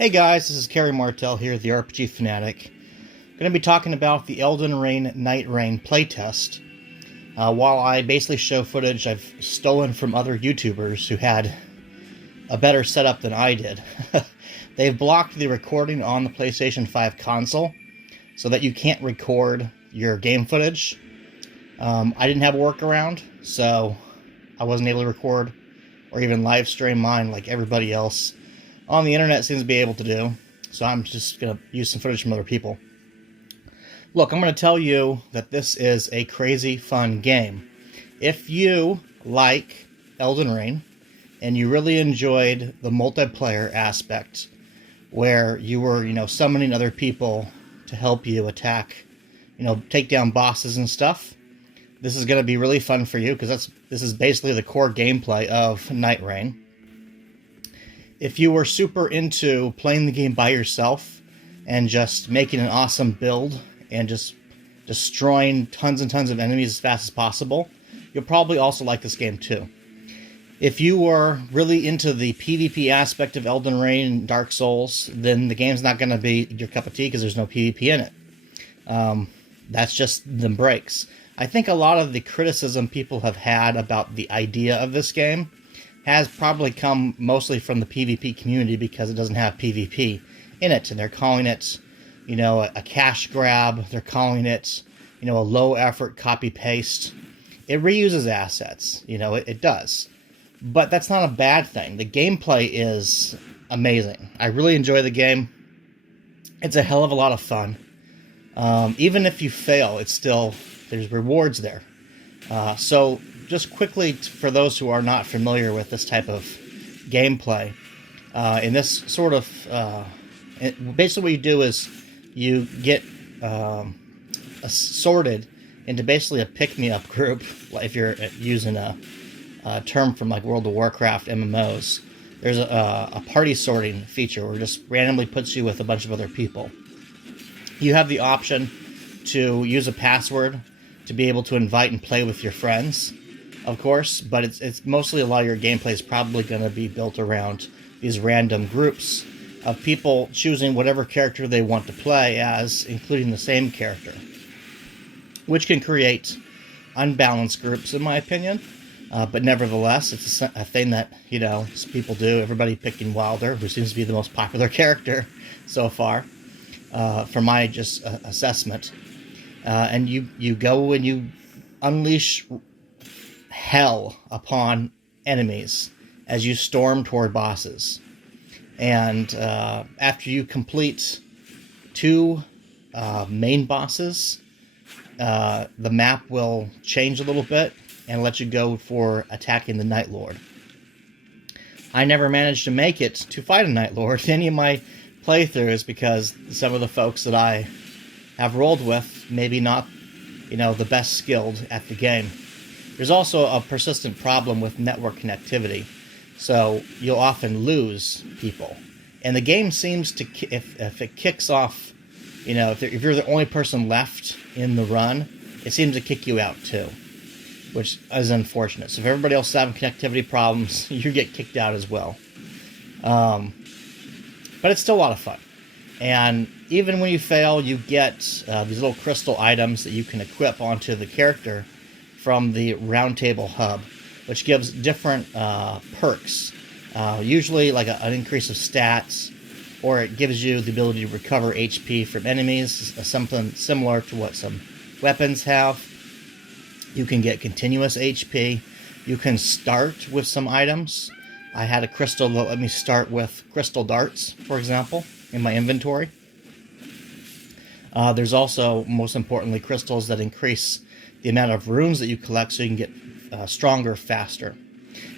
Hey guys, this is Kerry Martell here, the RPG Fanatic. I'm going to be talking about the Elden Ring Nightreign playtest. While I basically show footage I've stolen from other YouTubers who had a better setup than I did. They've blocked the recording on the PlayStation 5 console so that you can't record your game footage. I didn't have a workaround, so I wasn't able to record or even live stream mine like everybody else on the internet seems to be able to do. So I'm just going to use some footage from other people. Look, I'm going to tell you that this is a crazy fun game. If you like Elden Ring and you really enjoyed the multiplayer aspect where you were, summoning other people to help you attack, take down bosses and stuff, this is going to be really fun for you because this is basically the core gameplay of Nightreign. If you were super into playing the game by yourself and just making an awesome build and just destroying tons and tons of enemies as fast as possible, you'll probably also like this game too. If you were really into the PvP aspect of Elden Ring and Dark Souls, then the game's not going to be your cup of tea because there's no PvP in it. That's just the breaks. I think a lot of the criticism people have had about the idea of this game has probably come mostly from the PvP community because it doesn't have PvP in it. And they're calling it, a cash grab. They're calling it, a low effort copy-paste. It reuses assets. It does. But that's not a bad thing. The gameplay is amazing. I really enjoy the game. It's a hell of a lot of fun. Even if you fail, there's rewards there. So just quickly, for those who are not familiar with this type of gameplay, in this sort of, basically what you do is you get sorted into basically a pick-me-up group. If you're using a term from like World of Warcraft MMOs, there's a party sorting feature where it just randomly puts you with a bunch of other people. You have the option to use a password to be able to invite and play with your friends, of course, but it's mostly a lot of your gameplay is probably going to be built around these random groups of people choosing whatever character they want to play as, including the same character, which can create unbalanced groups, in my opinion. But nevertheless, it's a thing that, people do. Everybody picking Wilder, who seems to be the most popular character so far, from my just assessment. And you go and you unleash hell upon enemies as you storm toward bosses. And after you complete 2 main bosses, the map will change a little bit and let you go for attacking the Night Lord. I never managed to make it to fight a Night Lord in any of my playthroughs because some of the folks that I have rolled with maybe not, the best skilled at the game. There's also a persistent problem with network connectivity, so you'll often lose people. And the game seems to, if it kicks off, if you're the only person left in the run, it seems to kick you out too, which is unfortunate. So if everybody else is having connectivity problems, you get kicked out as well. But it's still a lot of fun. And even when you fail, you get these little crystal items that you can equip onto the character from the Roundtable Hub, which gives different perks. Usually like an increase of stats, or it gives you the ability to recover HP from enemies, something similar to what some weapons have. You can get continuous HP. You can start with some items. I had a crystal that let me start with crystal darts, for example, in my inventory. There's also, most importantly, crystals that increase the amount of runes that you collect so you can get stronger faster.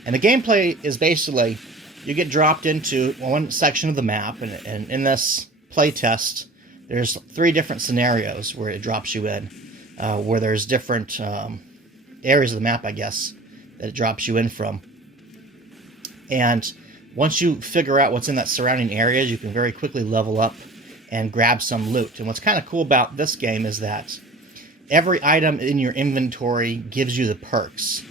And the gameplay is basically, you get dropped into one section of the map, and in this playtest, there's 3 different scenarios where it drops you in, where there's different areas of the map, I guess, that it drops you in from. And once you figure out what's in that surrounding areas, you can very quickly level up and grab some loot. And what's kind of cool about this game is that every item in your inventory gives you the perks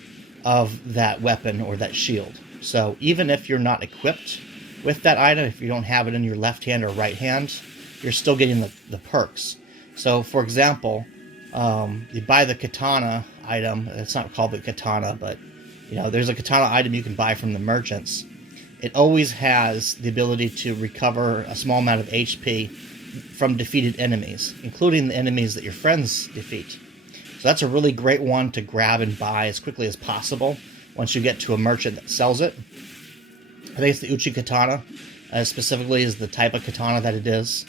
of that weapon or that shield. So even if you're not equipped with that item, if you don't have it in your left hand or right hand, you're still getting the perks. So, for example, you buy the katana item. It's not called the katana, but there's a katana item you can buy from the merchants. It always has the ability to recover a small amount of HP from defeated enemies, including the enemies that your friends defeat. So that's a really great one to grab and buy as quickly as possible once you get to a merchant that sells it. I think it's the Uchi Katana, specifically is the type of katana that it is,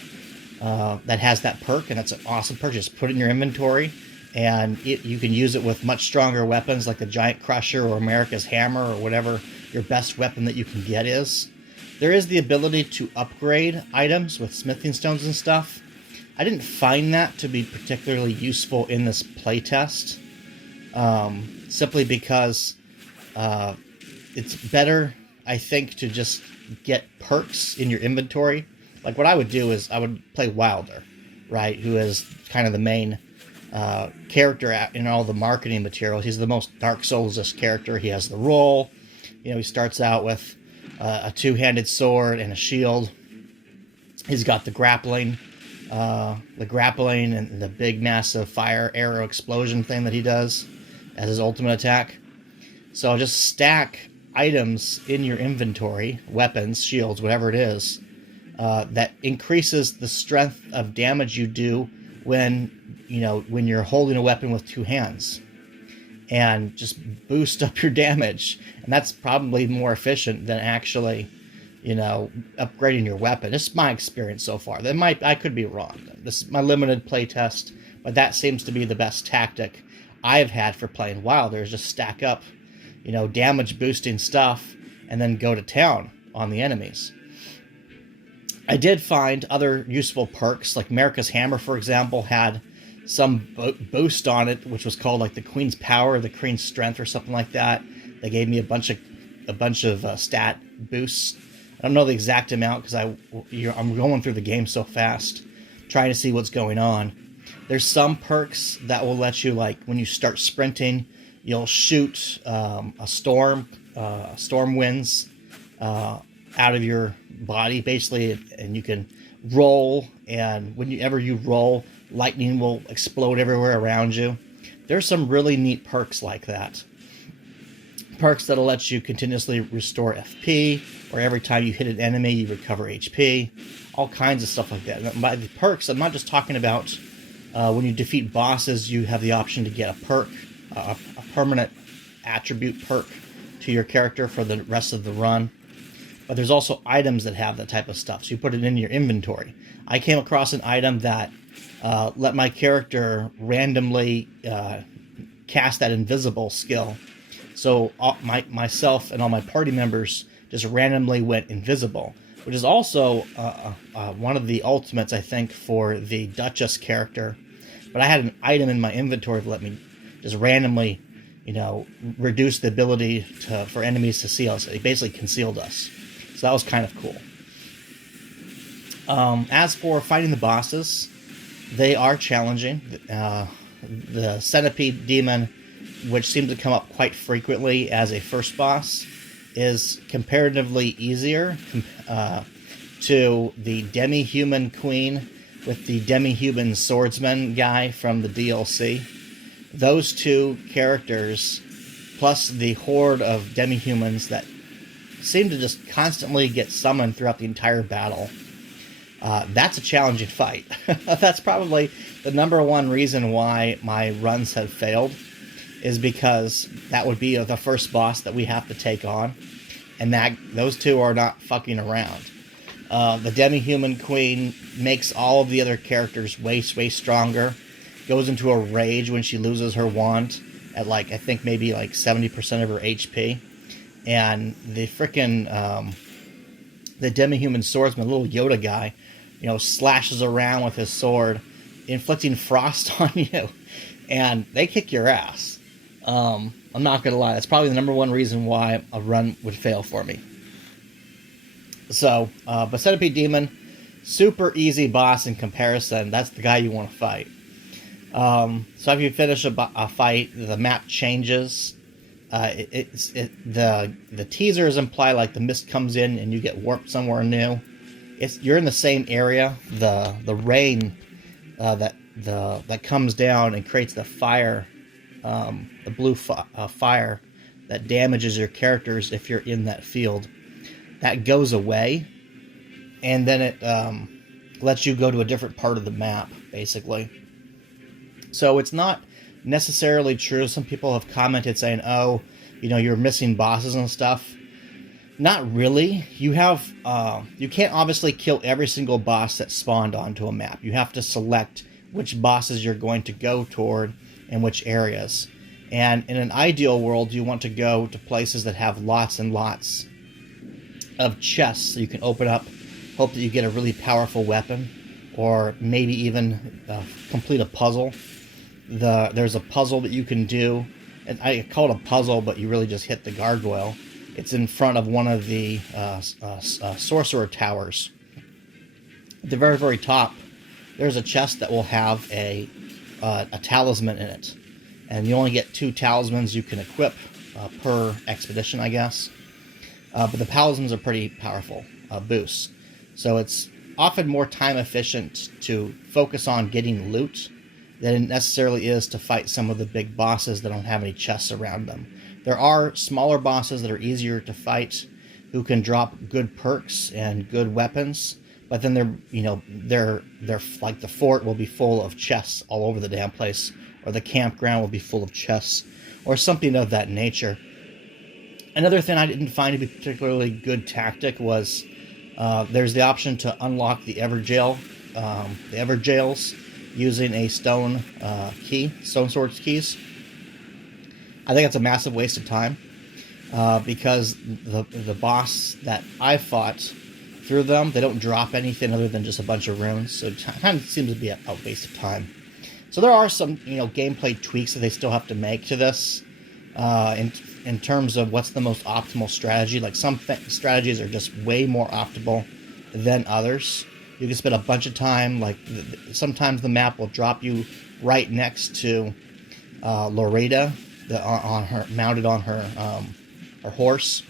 that has that perk, and it's an awesome perk. Just put it in your inventory, and you can use it with much stronger weapons like the Giant Crusher or America's Hammer or whatever your best weapon that you can get is. There is the ability to upgrade items with smithing stones and stuff. I didn't find that to be particularly useful in this playtest, simply because it's better, I think, to just get perks in your inventory. Like what I would do is I would play Wilder, right, who is kind of the main character in all the marketing materials. He's the most Dark Souls-ish character. He has the roll. He starts out with a two-handed sword and a shield. He's got the grappling and the big massive fire arrow explosion thing that he does as his ultimate attack. So just stack items in your inventory, weapons, shields, whatever it is, that increases the strength of damage you do when you're holding a weapon with two hands, and just boost up your damage. And that's probably more efficient than actually upgrading your weapon. It's my experience so far. I could be wrong. This is my limited play test, but that seems to be the best tactic I've had for playing Wilder, is just stack up, damage boosting stuff and then go to town on the enemies. I did find other useful perks, like America's Hammer, for example, had some boost on it, which was called like the Queen's Power, the Queen's Strength, or something like that. They gave me a bunch of stat boosts. I don't know the exact amount because I'm going through the game so fast, trying to see what's going on. There's some perks that will let you, like when you start sprinting, you'll shoot storm winds out of your body, basically, and you can roll, and whenever you roll, lightning will explode everywhere around you. There's some really neat perks like that. Perks that'll let you continuously restore FP, or every time you hit an enemy, you recover HP. All kinds of stuff like that. And by the perks, I'm not just talking about when you defeat bosses, you have the option to get a perk, a permanent attribute perk to your character for the rest of the run. But there's also items that have that type of stuff, so you put it in your inventory. I came across an item that let my character randomly cast that invisible skill. So myself and all my party members just randomly went invisible, which is also one of the ultimates, I think, for the Duchess character. But I had an item in my inventory that let me just randomly, reduce the ability for enemies to see us. It basically concealed us. So that was kind of cool. As for fighting the bosses, they are challenging. The Centipede Demon, which seems to come up quite frequently as a first boss, is comparatively easier to the Demi-Human Queen with the Demi-Human Swordsman guy from the DLC. Those two characters, plus the horde of Demi-Humans that seem to just constantly get summoned throughout the entire battle, that's a challenging fight. That's probably the number one reason why my runs have failed, is because that would be the first boss that we have to take on, and those two are not fucking around. The Demi-Human Queen makes all of the other characters way stronger, goes into a rage when she loses her wand at I think maybe 70% of her HP, and the frickin' the Demi-Human Swordsman, little Yoda guy, slashes around with his sword, inflicting frost on you, and they kick your ass. I'm not gonna lie, that's probably the number one reason why a run would fail for me. So, but Centipede Demon, super easy boss in comparison. That's the guy you want to fight. So if you finish a fight, the map changes. The teasers imply like the mist comes in and you get warped somewhere new. You're in the same area. The rain that comes down and creates the fire, the blue fire that damages your characters if you're in that field, that goes away, and then it lets you go to a different part of the map, basically. So it's not necessarily true. Some people have commented saying, "Oh, you're missing bosses and stuff." Not really. You can't obviously kill every single boss that spawned onto a map. You have to select which bosses you're going to go toward and which areas. And in an ideal world, you want to go to places that have lots and lots of chests so you can open up, hope that you get a really powerful weapon, or maybe even complete a puzzle. There's a puzzle that you can do, and I call it a puzzle, but you really just hit the gargoyle. It's in front of one of the sorcerer towers. At the very, very top, there's a chest that will have a talisman in it. And you only get 2 talismans you can equip per expedition, I guess. But the talismans are pretty powerful boosts. So it's often more time efficient to focus on getting loot than it necessarily is to fight some of the big bosses that don't have any chests around them. There are smaller bosses that are easier to fight who can drop good perks and good weapons, but then they're like the fort will be full of chests all over the damn place, or the campground will be full of chests, or something of that nature. Another thing I didn't find to be particularly good tactic was there's the option to unlock the Everjails using a stone swords keys. I think it's a massive waste of time because the boss that I fought through them, they don't drop anything other than just a bunch of runes, so it kind of seems to be a waste of time. So there are some gameplay tweaks that they still have to make to this in terms of what's the most optimal strategy. Like some strategies are just way more optimal than others. You can spend a bunch of time, like sometimes the map will drop you right next to Loretta, mounted on her horse,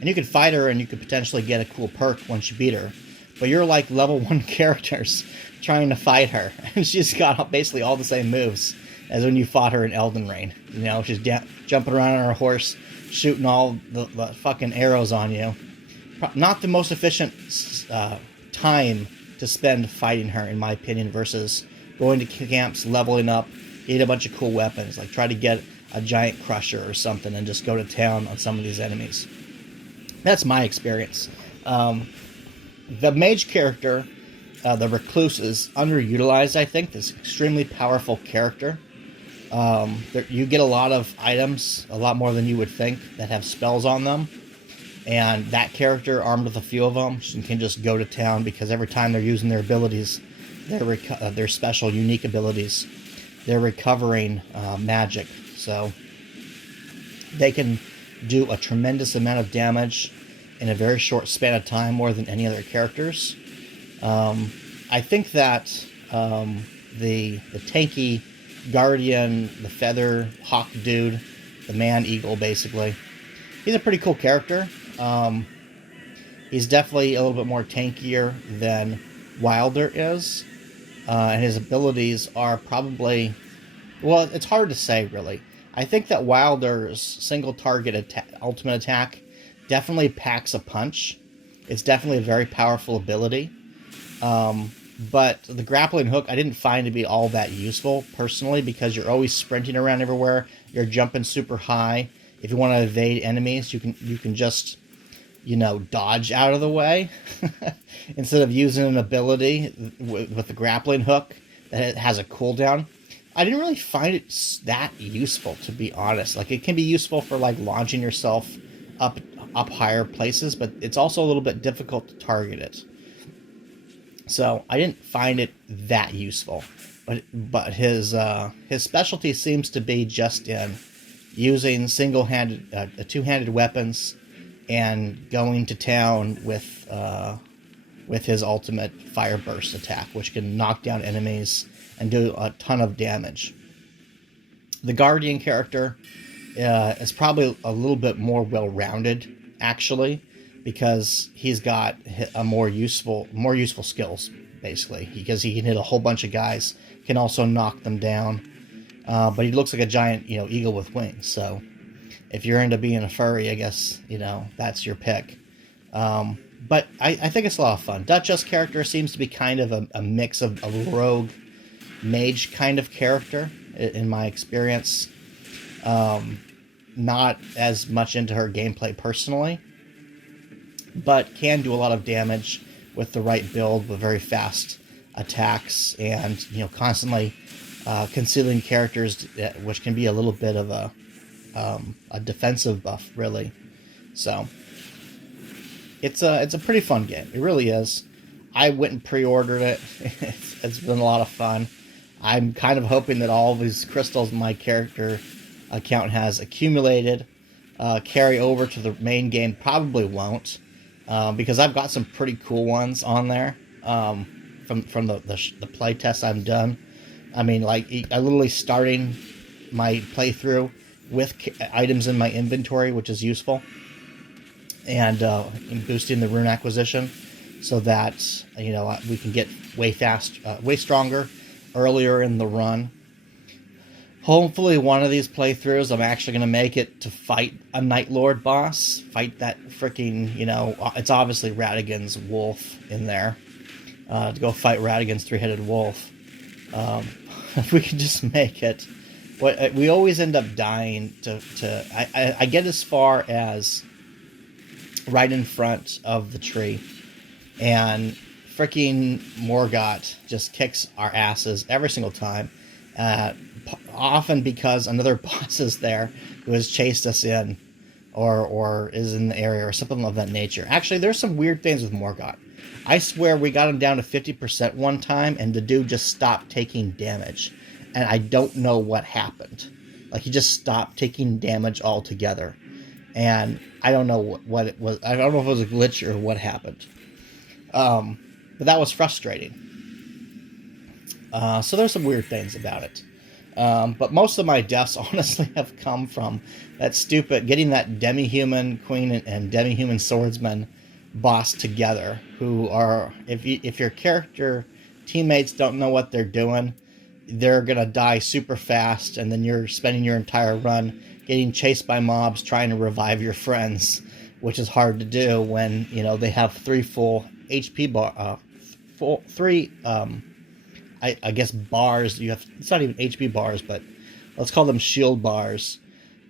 and you could fight her and you could potentially get a cool perk once you beat her. But you're like level 1 characters trying to fight her, and she's got basically all the same moves as when you fought her in Elden Ring. She's jumping around on her horse, shooting all the fucking arrows on you. Not the most efficient time to spend fighting her, in my opinion, versus going to camps, leveling up, get a bunch of cool weapons, like try to get a giant crusher or something and just go to town on some of these enemies. That's my experience. The mage character, the recluse, is underutilized, I think. This extremely powerful character. You get a lot of items, a lot more than you would think, that have spells on them. And that character, armed with a few of them, can just go to town because every time they're using their abilities, their special, unique abilities, they're recovering magic. So they can do a tremendous amount of damage in a very short span of time, more than any other characters. I think that the tanky guardian, the feather hawk dude, the man eagle, basically, he's a pretty cool character. He's definitely a little bit more tankier than Wilder is, and his abilities are probably, well, it's hard to say, really. I think that Wilder's single target ultimate attack definitely packs a punch. It's definitely a very powerful ability. But the grappling hook I didn't find to be all that useful, personally, because you're always sprinting around everywhere. You're jumping super high. If you want to evade enemies, you can just, dodge out of the way instead of using an ability with the grappling hook that has a cooldown. I didn't really find it that useful, to be honest. Like, it can be useful for like launching yourself up higher places, but it's also a little bit difficult to target it. So I didn't find it that useful. But his specialty seems to be just in using two-handed weapons and going to town with his ultimate fire burst attack, which can knock down enemies and do a ton of damage. The guardian character is probably a little bit more well-rounded, actually, because he's got a more useful skills, basically, because he can hit a whole bunch of guys, can also knock them down, but he looks like a giant, eagle with wings. So if you're into being a furry, I guess, that's your pick. But I think it's a lot of fun. Duchess character seems to be kind of a mix of a rogue mage kind of character, in my experience. Not as much into her gameplay personally, but can do a lot of damage with the right build, with very fast attacks, and constantly concealing characters, which can be a little bit of a defensive buff, really. So it's a pretty fun game. It really is. I went and pre-ordered it. It's been a lot of fun. I'm kind of hoping that all of these crystals my character account has accumulated carry over to the main game. Probably won't, because I've got some pretty cool ones on there from the play test I've done. I mean, like, I literally starting my playthrough with items in my inventory, which is useful, and boosting the rune acquisition so that we can get way stronger earlier in the run. Hopefully one of these playthroughs I'm actually going to make it to fight a Night Lord boss. Fight that freaking, it's obviously Radigan's wolf in there. To go fight Radigan's three-headed wolf. If we can just make it. We always end up dying I get as far as right in front of the tree. And freaking Morgott just kicks our asses every single time. Often because another boss is there who has chased us in, or is in the area, or something of that nature. Actually, there's some weird things with Morgott. I swear we got him down to 50% one time, and the dude just stopped taking damage. And I don't know what happened. Like, he just stopped taking damage altogether. And I don't know what it was. I don't know if it was a glitch or what happened. But that was frustrating. So there's some weird things about it. But most of my deaths, honestly, have come from that stupid, getting that demi-human queen and demi-human swordsman boss together, who are, if your character teammates don't know what they're doing, they're going to die super fast, and then you're spending your entire run getting chased by mobs trying to revive your friends, which is hard to do when, they have 3 full HP bar, I guess bars. It's not even HP bars, but let's call them shield bars,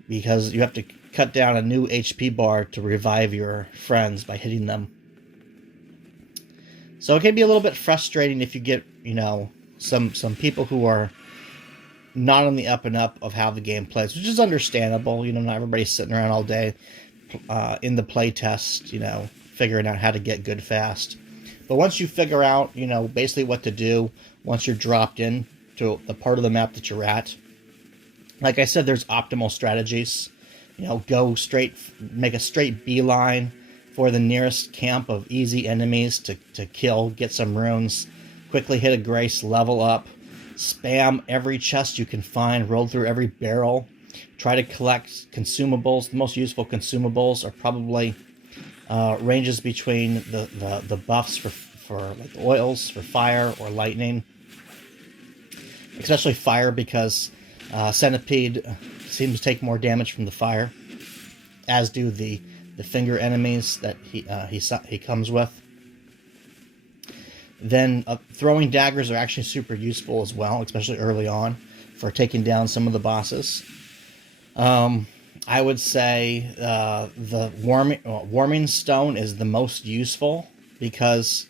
because you have to cut down a new HP bar to revive your friends by hitting them. So it can be a little bit frustrating if you get, some people who are not on the up and up of how the game plays, which is understandable. Not everybody's sitting around all day in the play test, figuring out how to get good fast. But once you figure out, basically what to do, once you're dropped in to the part of the map that you're at, like I said, there's optimal strategies. Go straight, make a straight beeline for the nearest camp of easy enemies to kill, get some runes, quickly hit a grace, level up, spam every chest you can find, roll through every barrel, try to collect consumables. The most useful consumables are probably ranges between the buffs for like the oils, for fire or lightning. Especially fire, because Centipede seems to take more damage from the fire, as do the finger enemies that he comes with. Then throwing daggers are actually super useful as well, especially early on, for taking down some of the bosses. I would say the warming stone is the most useful, because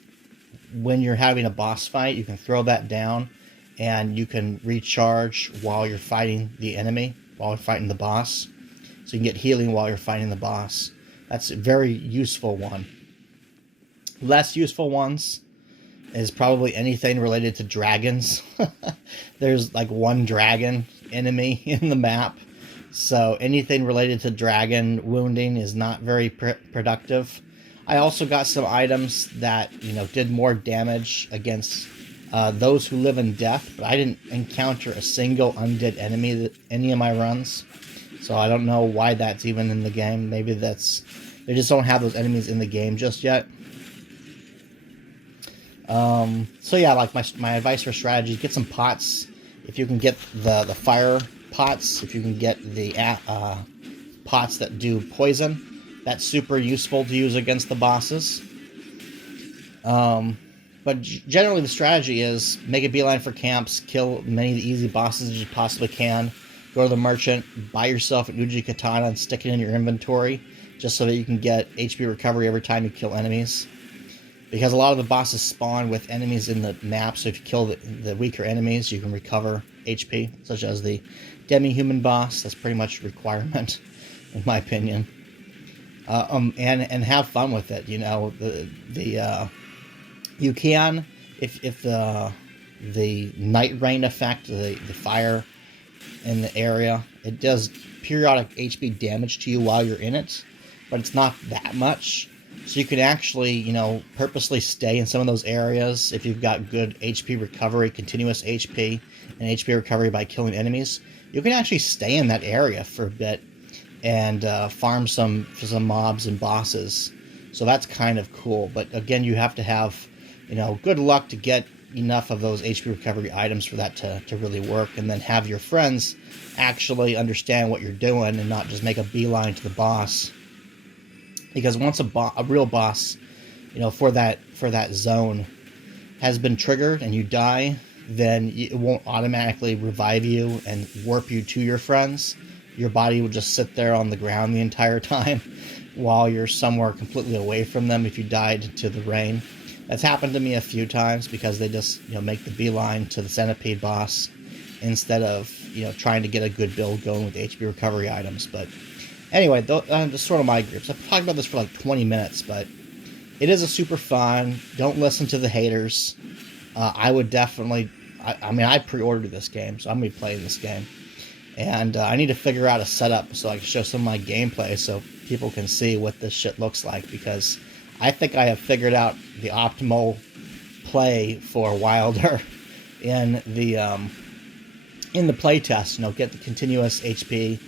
when you're having a boss fight, you can throw that down and you can recharge while you're fighting the enemy, while you're fighting the boss. So you can get healing while you're fighting the boss. That's a very useful one. Less useful ones is probably anything related to dragons. There's like one dragon enemy in the map. So anything related to dragon wounding is not very productive. I also got some items that, did more damage against those who live in death, but I didn't encounter a single undead enemy any of my runs. So I don't know why that's even in the game. Maybe that's... they just don't have those enemies in the game just yet. So yeah, like my advice for strategy, get some pots. If you can get the fire pots, if you can get the pots that do poison, that's super useful to use against the bosses. But generally the strategy is make a beeline for camps, kill many of the easy bosses as you possibly can, go to the merchant, buy yourself an Uji Katana and stick it in your inventory, just so that you can get HP recovery every time you kill enemies. Because a lot of the bosses spawn with enemies in the map, so if you kill the weaker enemies, you can recover HP, such as the demi-human boss. That's pretty much a requirement, in my opinion. And have fun with it. You know, you can, if the Nightreign effect, the fire in the area, it does periodic HP damage to you while you're in it, but it's not that much. So you can actually, you know, purposely stay in some of those areas if you've got good HP recovery, continuous HP, and HP recovery by killing enemies. You can actually stay in that area for a bit and farm some mobs and bosses. So that's kind of cool. But again, you have to have, you know, good luck to get enough of those HP recovery items for that to really work, and then have your friends actually understand what you're doing and not just make a beeline to the boss. Because once a real boss, you know, for that zone has been triggered and you die, then it won't automatically revive you and warp you to your friends. Your body will just sit there on the ground the entire time while you're somewhere completely away from them if you died to the rain. That's happened to me a few times because they just, you know, make the beeline to the centipede boss instead of, you know, trying to get a good build going with HP recovery items. But anyway, that's sort of my groups. I've talked about this for like 20 minutes, but it is a super fun. Don't listen to the haters. I would definitely... I mean, I pre-ordered this game, so I'm going to be playing this game. And I need to figure out a setup so I can show some of my gameplay so people can see what this shit looks like, because I think I have figured out the optimal play for Wilder in the playtest. You know, get the continuous HP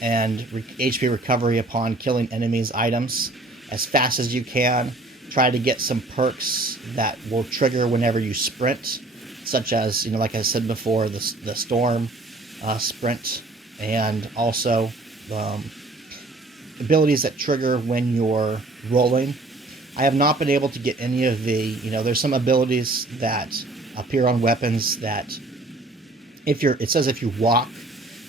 and HP recovery upon killing enemies' items as fast as you can. Try to get some perks that will trigger whenever you sprint, such as, you know, like I said before, the storm sprint, and also abilities that trigger when you're rolling. I have not been able to get any of the, you know, there's some abilities that appear on weapons that it says if you walk,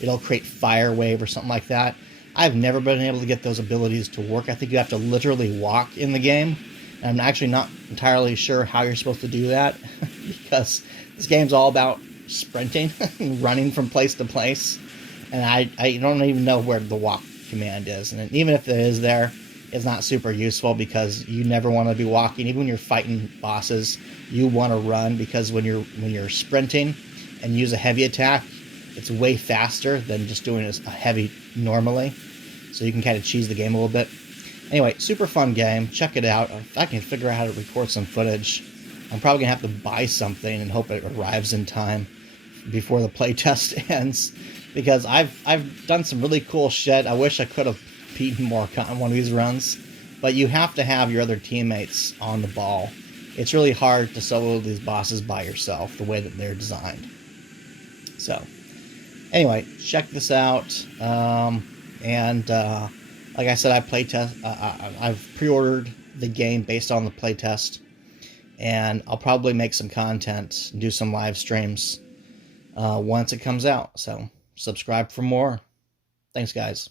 it'll create fire wave or something like that. I've never been able to get those abilities to work. I think you have to literally walk in the game. And I'm actually not entirely sure how you're supposed to do that because this game's all about sprinting and running from place to place. And I don't even know where the walk command is. And even if it is there, it's not super useful because you never want to be walking. Even when you're fighting bosses, you want to run, because when you're sprinting and use a heavy attack, it's way faster than just doing a heavy normally. So you can kind of cheese the game a little bit. Anyway, super fun game. Check it out. If I can figure out how to record some footage, I'm probably going to have to buy something and hope it arrives in time before the playtest ends. Because I've done some really cool shit. I wish I could have beaten more on one of these runs. But you have to have your other teammates on the ball. It's really hard to solo these bosses by yourself, the way that they're designed. So, anyway, check this out. Like I said, I've pre-ordered the game based on the playtest, and I'll probably make some content and do some live streams once it comes out. So subscribe for more. Thanks, guys.